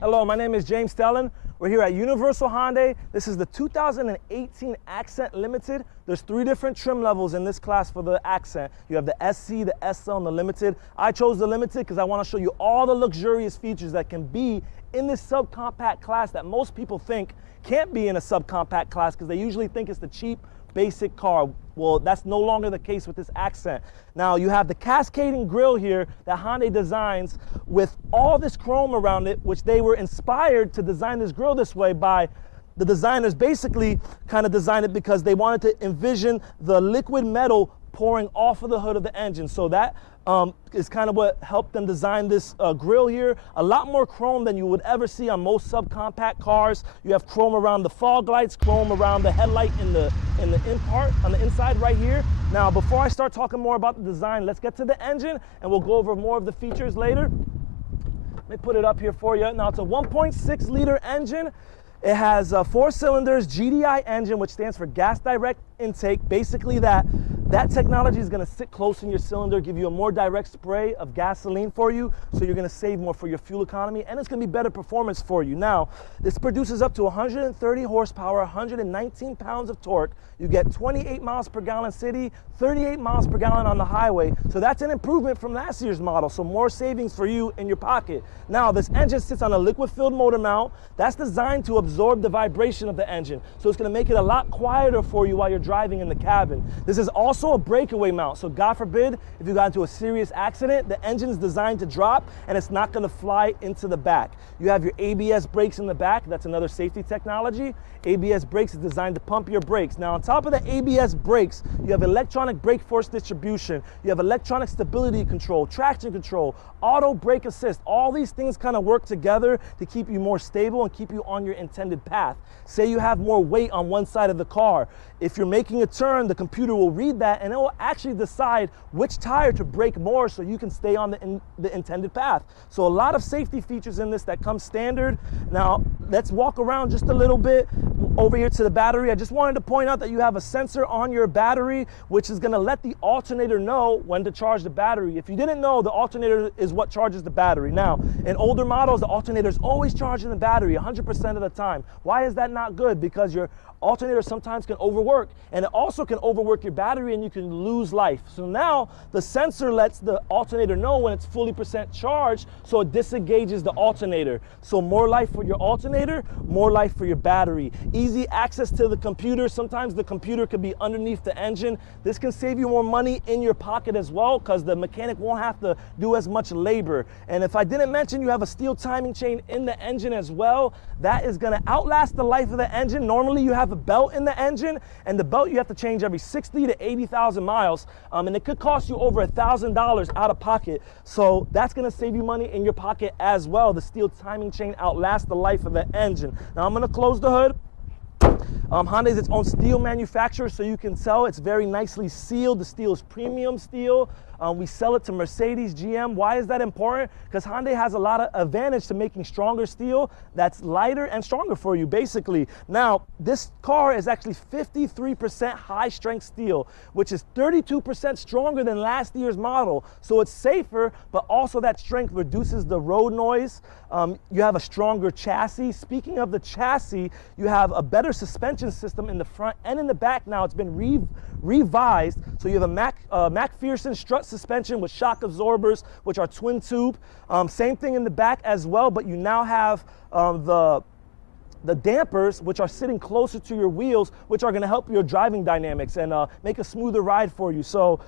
Hello, my name is James Stelling. We're here at Universal Hyundai. This is the 2018 Accent Limited. There's 3 different trim levels in this class for the Accent. You have the SC, the SL, and the Limited. I chose the Limited because I want to show you all the luxurious features that can be in this subcompact class that most people think can't be in a subcompact class because they usually think it's the cheap, basic car. Well, that's no longer the case with this Accent. Now, you have the cascading grille here that Hyundai designs with all this chrome around it, which they were inspired to design this grille this way by the designers basically kind of designed it because they wanted to envision the liquid metal pouring off of the hood of the engine. So that is kind of what helped them design this grille here. A lot more chrome than you would ever see on most subcompact cars. You have chrome around the fog lights, chrome around the headlight in the in part on the inside right here. Now, before I start talking more about the design, let's get to the engine and we'll go over more of the features later. Let me put it up here for you. Now, it's a 1.6 liter engine. It has 4 cylinders, GDI engine, which stands for gas direct intake. Basically that technology is going to sit close in your cylinder, give you a more direct spray of gasoline for you, so you're going to save more for your fuel economy, and it's going to be better performance for you. Now, this produces up to 130 horsepower, 119 pounds of torque. You get 28 miles per gallon city, 38 miles per gallon on the highway. So that's an improvement from last year's model. So more savings for you in your pocket. Now, this engine sits on a liquid-filled motor mount. That's designed to absorb the vibration of the engine. So it's going to make it a lot quieter for you while you're driving in the cabin. This is also a breakaway mount. So God forbid, if you got into a serious accident, the engine is designed to drop and it's not going to fly into the back. You have your ABS brakes in the back. That's another safety technology. ABS brakes is designed to pump your brakes. Now, on top of the ABS brakes, you have electronic brake force distribution. You have electronic stability control, traction control, auto brake assist. All these things kind of work together to keep you more stable and keep you on your intended path. Say you have more weight on one side of the car. If you're making a turn, the computer will read that and it will actually decide which tire to brake more so you can stay on the intended path. So a lot of safety features in this that come standard. Now, let's walk around just a little bit over here to the battery. I just wanted to point out that you have a sensor on your battery, which is going to let the alternator know when to charge the battery. If you didn't know, the alternator is what charges the battery. Now, in older models, the alternator is always charging the battery 100% of the time. Why is that not good? Because your alternator sometimes can overwork, and it also can overwork your battery and you can lose life. So now the sensor lets the alternator know when it's fully % charged, so it disengages the alternator. So more life for your alternator, more life for your battery. Easy access to the computer. Sometimes the computer could be underneath the engine. This can save you more money in your pocket as well because the mechanic won't have to do as much labor. And if I didn't mention, you have a steel timing chain in the engine as well. That is going to outlast the life of the engine. Normally you have a belt in the engine, and the belt you have to change every 60 to 80,000 miles, and it could cost you over $1,000 out of pocket. So that's going to save you money in your pocket as well. The steel timing chain outlasts the life of the engine. Now I'm going to close the hood. Hyundai is its own steel manufacturer, so you can tell it's very nicely sealed. The steel is premium steel. We sell it to Mercedes, GM. Why is that important? Because Hyundai has a lot of advantage to making stronger steel that's lighter and stronger for you, basically. Now, this car is actually 53% high-strength steel, which is 32% stronger than last year's model. So it's safer, but also that strength reduces the road noise. You have a stronger chassis. Speaking of the chassis, you have a better suspension system in the front and in the back now. It's been revised. So you have a McPherson strut suspension with shock absorbers, which are twin tube. Same thing in the back as well, but you now have the dampers, which are sitting closer to your wheels, which are going to help your driving dynamics and make a smoother ride for you. So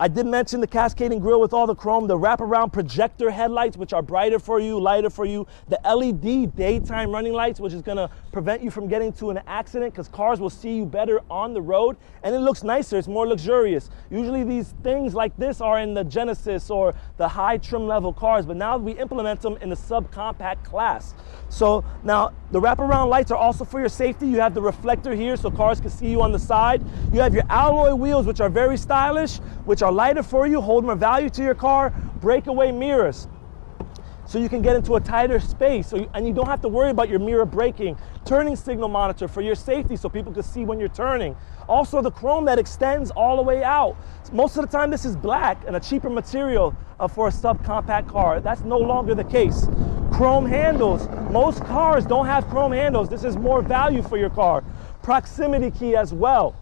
I did mention the cascading grille with all the chrome, the wraparound projector headlights, which are brighter for you, lighter for you, the LED daytime running lights, which is going to prevent you from getting to an accident because cars will see you better on the road, and it looks nicer, it's more luxurious. Usually these things like this are in the Genesis or the high trim level cars, but now we implement them in the subcompact class. So now the wraparound lights are also for your safety. You have the reflector here so cars can see you on the side. You have your alloy wheels, which are very stylish, which are lighter for you, hold more value to your car. Breakaway mirrors, so you can get into a tighter space, and you don't have to worry about your mirror braking. Turning signal monitor for your safety so people can see when you're turning. Also the chrome that extends all the way out. Most of the time this is black and a cheaper material for a subcompact car. That's no longer the case. Chrome handles. Most cars don't have chrome handles. This is more value for your car. Proximity key as well.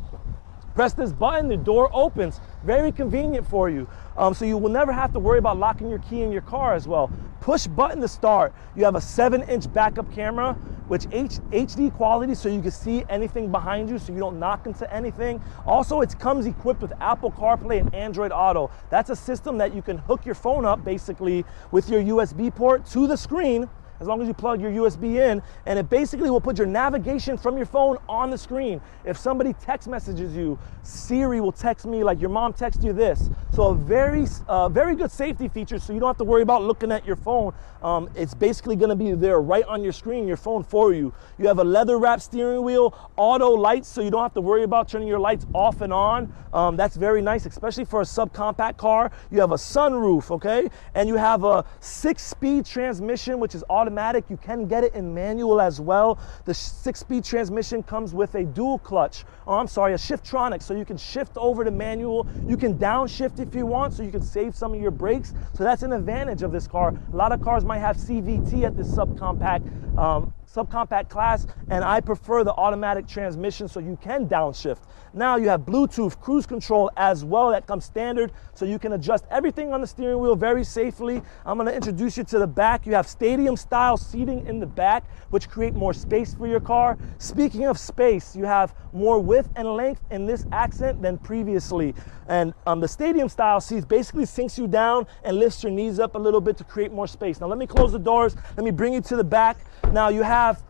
Press this button, the door opens. Very convenient for you. So you will never have to worry about locking your key in your car as well. Push button to start. You have a 7-inch backup camera, which HD quality, so you can see anything behind you so you don't knock into anything. Also, it comes equipped with Apple CarPlay and Android Auto. That's a system that you can hook your phone up basically with your USB port to the screen, as long as you plug your USB in, and it basically will put your navigation from your phone on the screen. If somebody text messages you, Siri will text me like your mom texted you this. So a very good safety feature, so you don't have to worry about looking at your phone. It's basically gonna be there right on your screen, your phone for you. You have a leather wrapped steering wheel, auto lights, so you don't have to worry about turning your lights off and on. That's very nice, especially for a subcompact car. You have a sunroof, okay? And you have a 6-speed transmission, which is automatic. You can get it in manual as well. The 6-speed transmission comes with a dual clutch. Oh, I'm sorry, a Shiftronic, so you can shift over to manual. You can downshift if you want, so you can save some of your brakes. So that's an advantage of this car. A lot of cars might have CVT at this subcompact class, and I prefer the automatic transmission so you can downshift. Now you have Bluetooth cruise control as well that comes standard, so you can adjust everything on the steering wheel very safely. I'm going to introduce you to the back. You have stadium style seating in the back, which create more space for your car. Speaking of space, you have more width and length in this accent than previously. And the stadium style seats basically sinks you down and lifts your knees up a little bit to create more space. Now let me close the doors. Let me bring you to the back. Now you have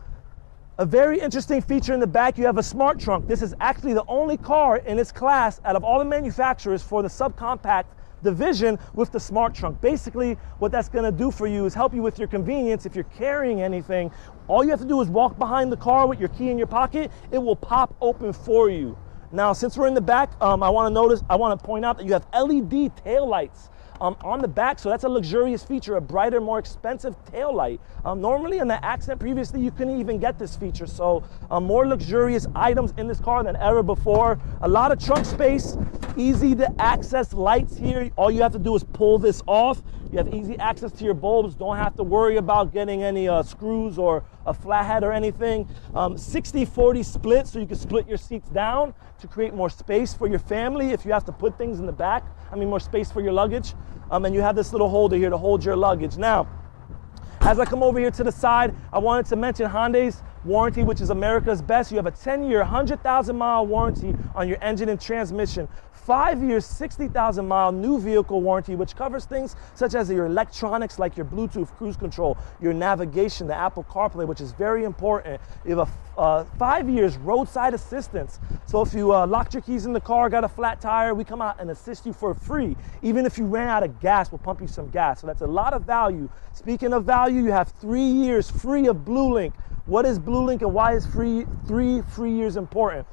a very interesting feature in the back. You have a smart trunk. This is actually the only car in its class out of all the manufacturers for the subcompact division with the smart trunk. Basically, what that's gonna do for you is help you with your convenience. If you're carrying anything, all you have to do is walk behind the car with your key in your pocket. It will pop open for you. Now, since we're in the back, I want to point out that you have LED taillights on the back, so that's a luxurious feature, a brighter, more expensive taillight. Normally in the Accent previously, you couldn't even get this feature, so more luxurious items in this car than ever before. A lot of trunk space, easy to access lights here. All you have to do is pull this off. You have easy access to your bulbs, don't have to worry about getting any screws or a flathead or anything. 60-40 split, so you can split your seats down to create more space for your family if you have to put things in the back. I mean, more space for your luggage. And you have this little holder here to hold your luggage. Now, as I come over here to the side, I wanted to mention Hyundai's warranty, which is America's best. You have a 10-year, 100,000-mile warranty on your engine and transmission. 5 years, 60,000-mile new vehicle warranty, which covers things such as your electronics like your Bluetooth cruise control, your navigation, the Apple CarPlay, which is very important. You have a 5 years roadside assistance. So if you locked your keys in the car, got a flat tire, we come out and assist you for free. Even if you ran out of gas, we'll pump you some gas. So that's a lot of value. Speaking of value, you have 3 years free of BlueLink. What is BlueLink and why is three free years important?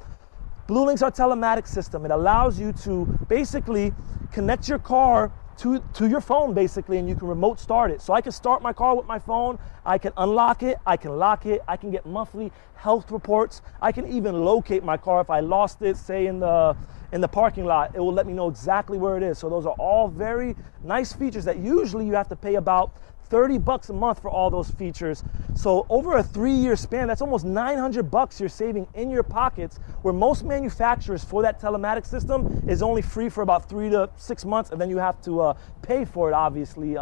BlueLink's our telematics system. It allows you to basically connect your car to your phone basically, and you can remote start it. So I can start my car with my phone, I can unlock it, I can lock it, I can get monthly health reports, I can even locate my car if I lost it, say in the parking lot. It will let me know exactly where it is. So those are all very nice features that usually you have to pay about $30 a month for all those features. So over a 3-year span, that's almost $900 you're saving in your pockets, where most manufacturers for that telematics system is only free for about 3 to 6 months, and then you have to pay for it obviously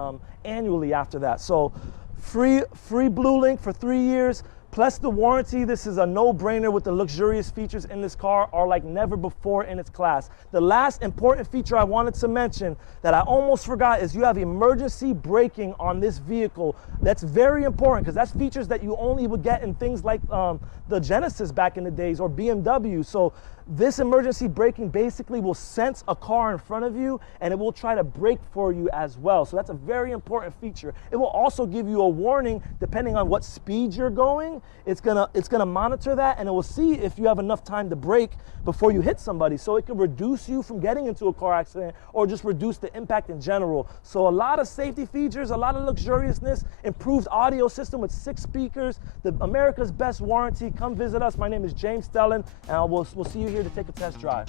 annually after that. So free BlueLink for 3 years. Plus the warranty. This is a no-brainer with the luxurious features in this car are like never before in its class. The last important feature I wanted to mention that I almost forgot is you have emergency braking on this vehicle. That's very important because that's features that you only would get in things like the Genesis back in the days or BMW. So this emergency braking basically will sense a car in front of you and it will try to brake for you as well. So that's a very important feature. It will also give you a warning depending on what speed you're going. It's gonna monitor that and it will see if you have enough time to brake before you hit somebody. So it can reduce you from getting into a car accident or just reduce the impact in general. So a lot of safety features, a lot of luxuriousness, improved audio system with 6 speakers, the America's best warranty. Come visit us. My name is James Stelling and we'll see you here to take a test drive.